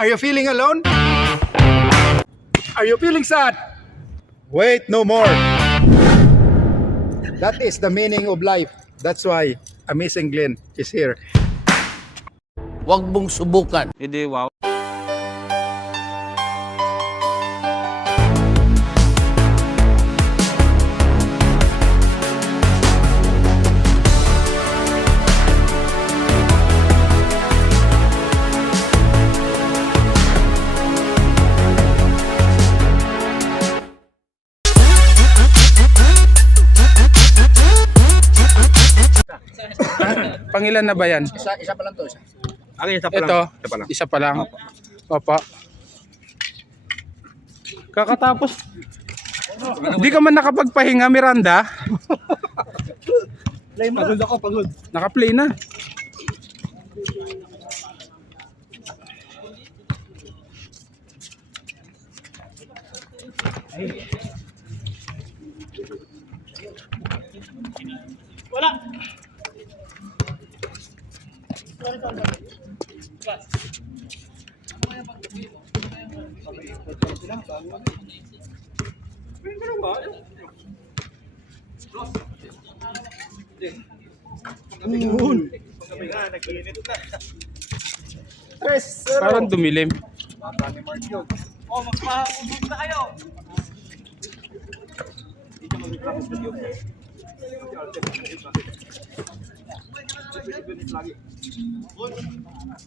Are you feeling alone? Are you feeling sad? Wait no more. That is the meaning of life. That's why Amazing Glenn is here. Huwag mong subukan. Hindi, wow. Pangilan na ba yan? Isa pa lang to. Akin, isa pa lang. Ito, Isa pa lang. isa pa lang. Opo. Kakatapos. Hindi ka man nakapagpahinga, Miranda. Pagod ako, pagod. Naka-play na. Parang dumilim.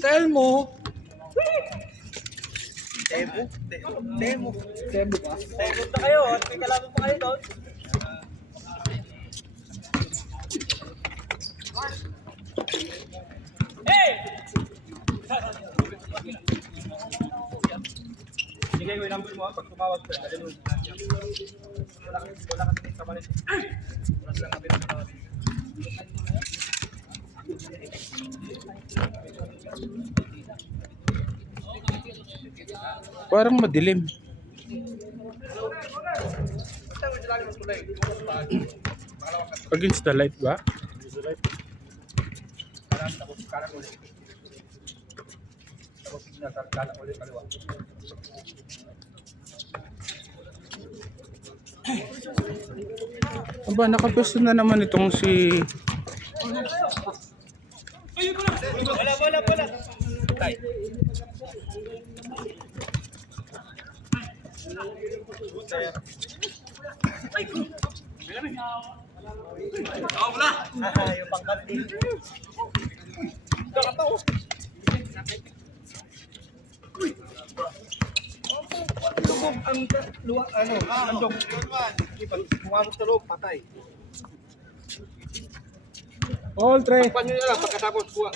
Tell mo. Bigay ko yung number mo pag tumawag ko. Wala kasi sa malit. Wala silang kapit na tawag. Parang madilim. Against the light ba? Aba, nakapwesto na naman itong si... Yung pangkat din. Lubog ang luwa, andong. Kumamot sa loob, patay. All three. Takpan nyo na lang pagkatapos kuha.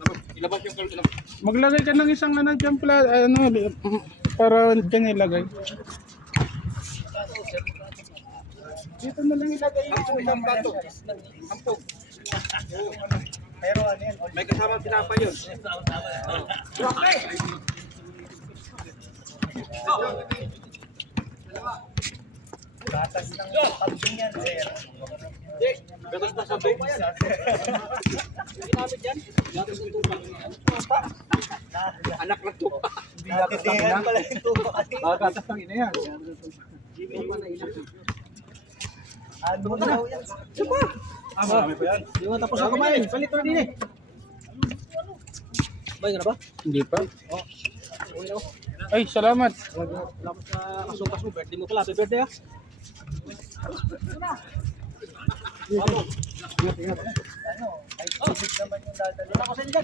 Tapos ilabas yung kalot. Maglagay ka ng isang ano dyan pala, para dyan ilagay. Dito na lang ilagay yung Isang plato. Ampog. Pero ano yan? May kasamang tinapay yun. Gatas ng pambing yan, sir. Gatas ng pambing pa yan. Ginamit yan? Gatas ng tupa. Anak ng tupa. Natitihan pala yung tupa. Gatas ng ina yan. Ano na daw yan? Tupa! Marami pa yan. Di mo tapos ako kumain. Palit na din eh. Bay ka na ba? Hindi pa. Okay na ako. Ay, salamat. Salamat sa kasukas mo. Birthday mo pala. Happy birthday ah. Vamos. Ano? Ay, tubig naman yung dadali. Ako sa inyo.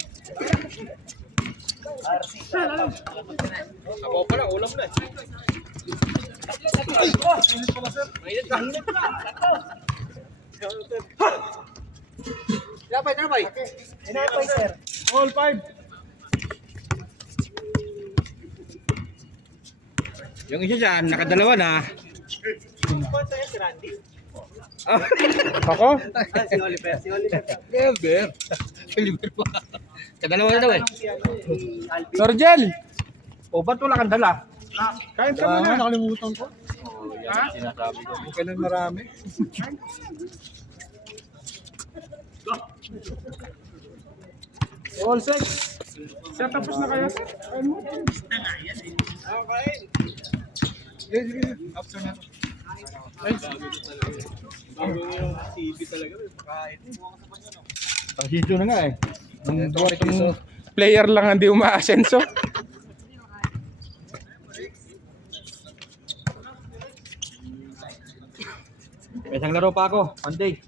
RC. Ako pala. Ulam na eh. Ay! Init pala sir. Mainit ka. Init pala. Tinapay. Tinapay sir. All five. Yung isa dyan, nakadalawa na. Si Randy? Ako? Si Oliver. Oliver. Oliver pa. Kadalawa na daw eh. Sargel! O, ba't wala kang dala? Kain ka muna. Nakalimutan ko. Ha? Kailan marami. All six. Sir, tapos na kaya sir? Ano? After na to. Pasensyo na nga eh. Nung buwan itong Player lang hindi umaasenso. may isang laro pa ako. One day.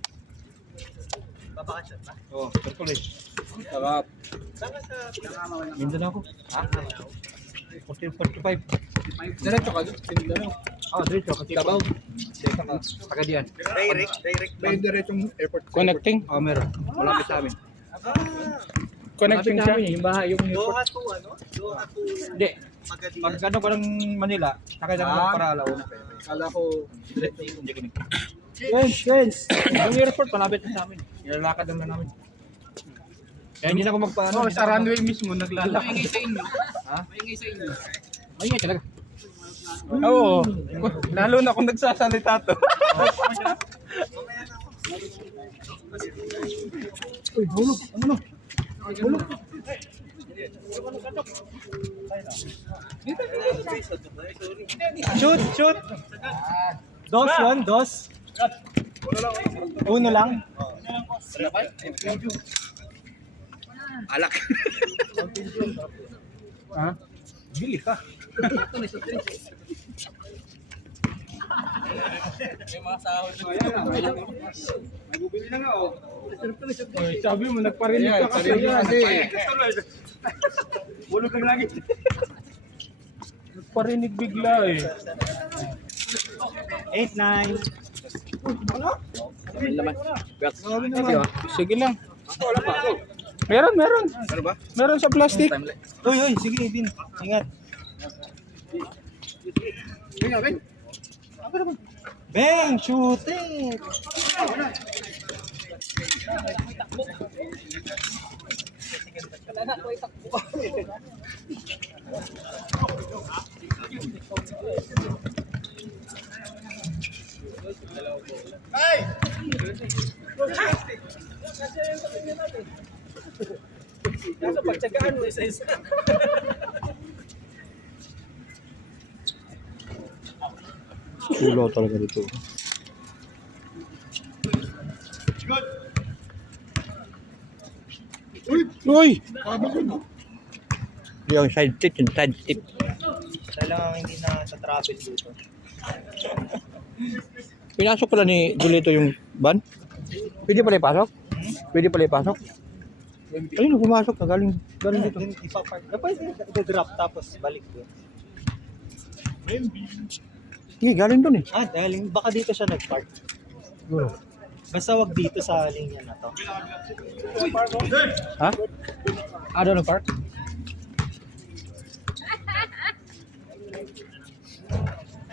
Babakasyon ba? Oo, Circle eh. Sarap. Mindan ako. Ha? 45. Diretso ka? Oo, diretso. Kabaw. Taga diyan. Direct. May diretsong airport. Connecting. Oo, meron. Malapit sa amin. Connecting Malapit sa siya. amin, yung bahay, yung airport. Doha to ano? Doha to Hindi. Magadia. Pag ano ka ng Manila, sakay lang ng para alaw. Kala ko, diretso hindi ko Yes. Yung airport, malapit na sa amin. Nilalakad lang na namin. Kaya hindi na ako magpaano. Oh, sa runway mismo naglalakad. Ha? Maingay talaga. Oo. Lalo na kung nagsasalita to. Uy, hulog. Ano no? Hulog. Shoot. Dos yun, dos. Uno lang. Alak. Ha? Bili ka. Nagbubili na nga oh. Oy, sabi mo nagparinig ka kasi. Bulog lang lagi. Nagparinig bigla eh. 8, 9. Sige lang. Meron. Ano ba? Meron sa plastic. Uy, sige, Vin. Ingat. Bang! Shooting! Nasa pagtsagaan mo isa-isa. Ulo talaga dito. Uy! Yung side tip. Talagang hindi na sa traffic dito. Pinasok pala ni Julito yung van? Pwede pala ipasok? Pwede pala ipasok? Ayun, pumasok na galing dito. Ipapark. Dapat i-drop tapos balik doon. Hindi, galing doon eh. Dahil baka dito siya nag-park. Siguro. Basta wag dito sa linya na to. Ha? Doon ang park?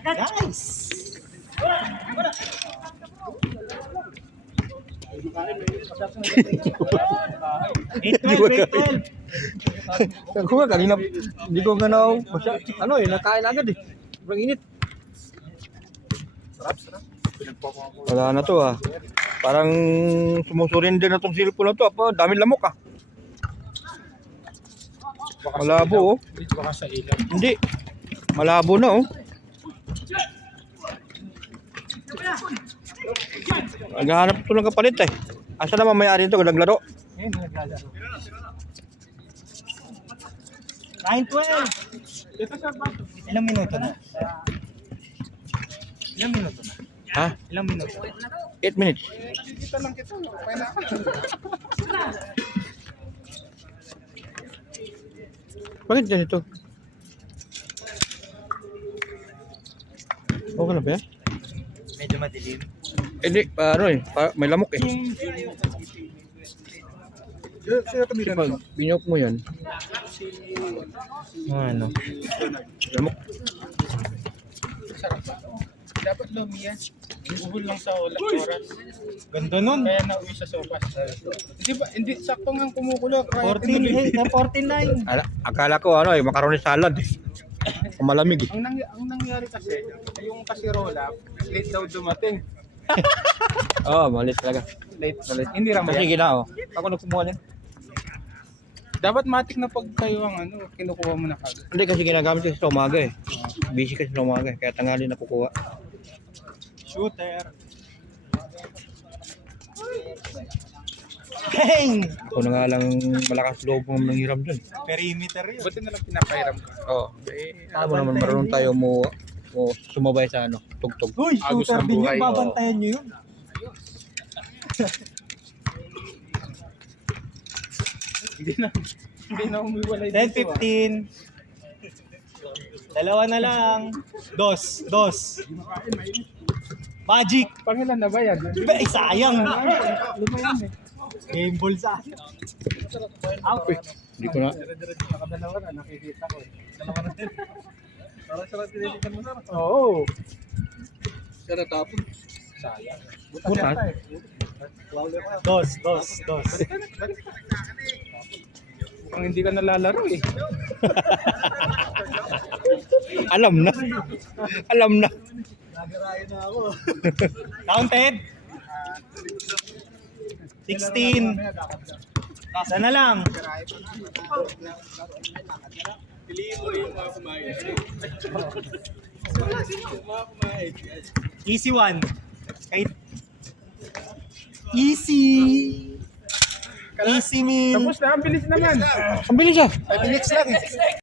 Nice! Ako nga kanina, hindi ko nga nakain agad eh. Sobrang init. Sarap. Wala na to ah. Parang sumusurin din na tong cellphone na to. Daming lamok ah. Malabo oh. Baka sa ilaw. Hindi. Malabo na oh. Naghahanap ito ng kapalit eh. Asa naman may-ari ito? Naglaro. 9:12! Ilang minuto na? Ha? Ilang minuto? 8 minutes. Kita lang kita. Okay na. Bakit ganito? Okay na ba yan? Medyo madilim. Hindi, may lamok eh. Pag binyok mo yan, Ano? lamok. Dapat lumiyan. Buhol lang sa oras. Ganda nun. Kaya nauwi sa sopas. Hindi sakto nga kumukulo. 48 na 49. Akala ko macaroni salad eh. Ang malamig eh. Ang nangyari kasi, yung kasirola, late daw dumating. Oo, malit talaga. Late. Hindi ramen. Kasi gina oh. Ako nagkumuha niyan. Dapat matik na pag kayo ang ano, kinukuha mo na kagad. Hindi kasi ginagamit kasi sa umaga eh. Busy kasi sa umaga eh. Kaya tangali nakukuha. Shooter. Bang! Ako na nga lang malakas loob mo ng hiram dun. Perimeter yun. Buti na lang pinapairam ka. Oo. Alam mo naman marunong tayo mo sumabay sa ano, tugtog. Uy, Agos shooter ng din buhay. yun. Babantayan nyo yun. Hindi na umiwalay 10-15. Dalawa na lang. Dos. Magic. Pangilan na ba yan? Ay, sayang. Lima yan eh. Game ball sa akin. Out. Hindi ko na. Nakadalawa na, nakikita ko eh. Oo. Butas. Dos. Mukhang hindi ka nalalaro eh. Alam na. Alam na. Counted. 16. Isa na lang. Easy one. Kahit easy. Easy mean. Tapos na, ang bilis naman. Ang bilis ah. 5 minutes lang eh.